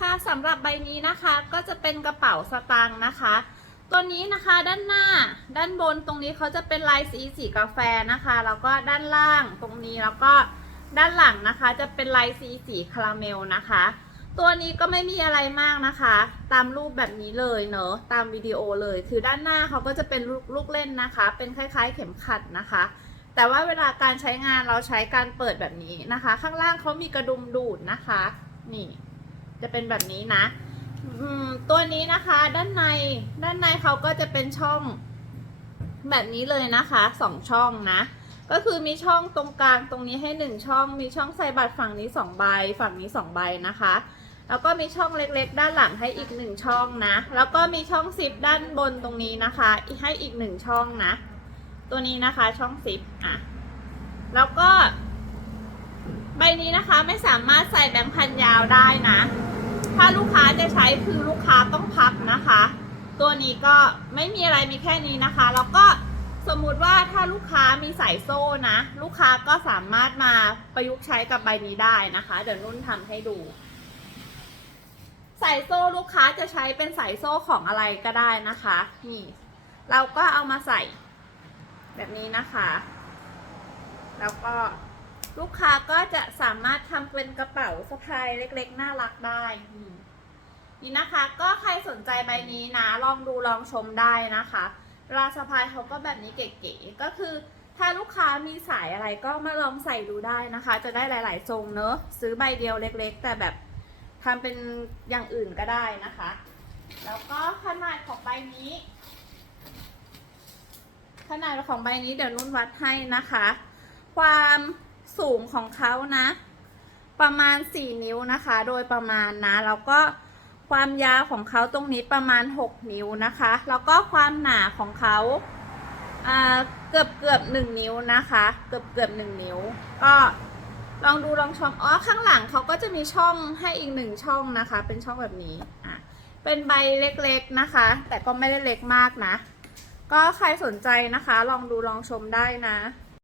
ค่ะสำหรับใบนี้นะคะก็จะเป็นกระเป๋าสตางค์นะคะ ตัวนี้นะคะด้านหน้าด้านบนตรงนี้เขาจะเป็นลายสีสีกาแฟนะคะแล้วก็ด้านล่างตรงนี้แล้วก็ด้านหลังนะคะ จะเป็นลายสีสีคาราเมลนะคะ ตัวนี้ก็ไม่มีอะไรมากนะคะ ตามรูปแบบนี้เลยเนอะตามวิดีโอเลย คือด้านหน้าเขาก็จะเป็นลูกลูกเล่นนะคะ เป็นคล้าย ๆ เข็มขัดนะคะแต่ว่าเวลาการใช้งานเราใช้การเปิดแบบนี้นะคะ ข้างล่างเขามีกระดุมดูดนะคะ นี่ จะเป็นแบบนี้นะตัวนี้นะคะด้านในด้านในเขาก็จะเป็นช่องแบบนี้เลยนะคะสองช่องนะ ก็คือมีช่องตรงกลางตรงนี้ให้หนึ่งช่อง มีช่องใส่บัตรฝั่งนี้สองใบ ฝั่งนี้สองใบนะคะ แล้วก็มีช่องเล็กๆ ด้านหลังให้อีกหนึ่งช่องนะ แล้วก็มีช่องซิปด้านบนตรงนี้นะคะให้อีกหนึ่งช่องนะ ตัวนี้นะคะช่องซิปอะแล้วก็ ใบนี้นะคะไม่สามารถใส่แบงค์พันยาวได้นะ ถ้าลูกค้าจะใช้คือลูกค้าต้องพับนะคะ ตัวนี้ก็ไม่มีอะไรมีแค่นี้นะคะ แล้วก็สมมุติว่าถ้าลูกค้ามีสายโซ่นะ ลูกค้าก็สามารถมาประยุกต์ใช้กับใบนี้ได้นะคะ เดี๋ยวนุ่นทำให้ดูสายโซ่ลูกค้าจะใช้เป็นสายโซ่ของอะไรก็ได้นะคะ นี่ เราก็เอามาใส่แบบนี้นะคะ แล้วก็ลูกค้าก็จะสามารถทำเป็นกระเป๋าสะพายเล็กๆ น่ารักได้ นี่นะคะ ก็ใครสนใจใบนี้นะ ลองดูลองชมได้นะคะเวลาสะพายเขาก็แบบนี้เก๋ๆ ก็คือถ้าลูกค้ามีสายอะไรก็มาลองใส่ดูได้นะคะ จะได้หลาย ๆ ทรงเนอะซื้อใบเดียวเล็กๆ แต่แบบทำเป็นอย่างอื่นก็ได้นะคะ แล้วก็ขนาดของใบนี้ ขนาดของใบนี้เดี๋ยวนุ่นวัดให้นะคะ ความสูงของเขานะ ประมาณ 4 นิ้วนะคะ โดยประมาณนะ แล้วก็ ความยาวของเขาตรงนี้ประมาณ 6 นิ้วนะคะ แล้วก็ความหนาของเขาเกือบเกือบหนึ่งนิ้วนะคะ เกือบเกือบหนึ่งนิ้ว ก็ลองดูลองชมอ๋อข้างหลังเขาก็จะมีช่องให้อีกหนึ่งช่องนะคะ เป็นช่องแบบนี้อะเป็นใบเล็กๆนะคะ แต่ก็ไม่ได้เล็กมากนะ ก็ใครสนใจนะคะ ลองดูลองชมได้นะ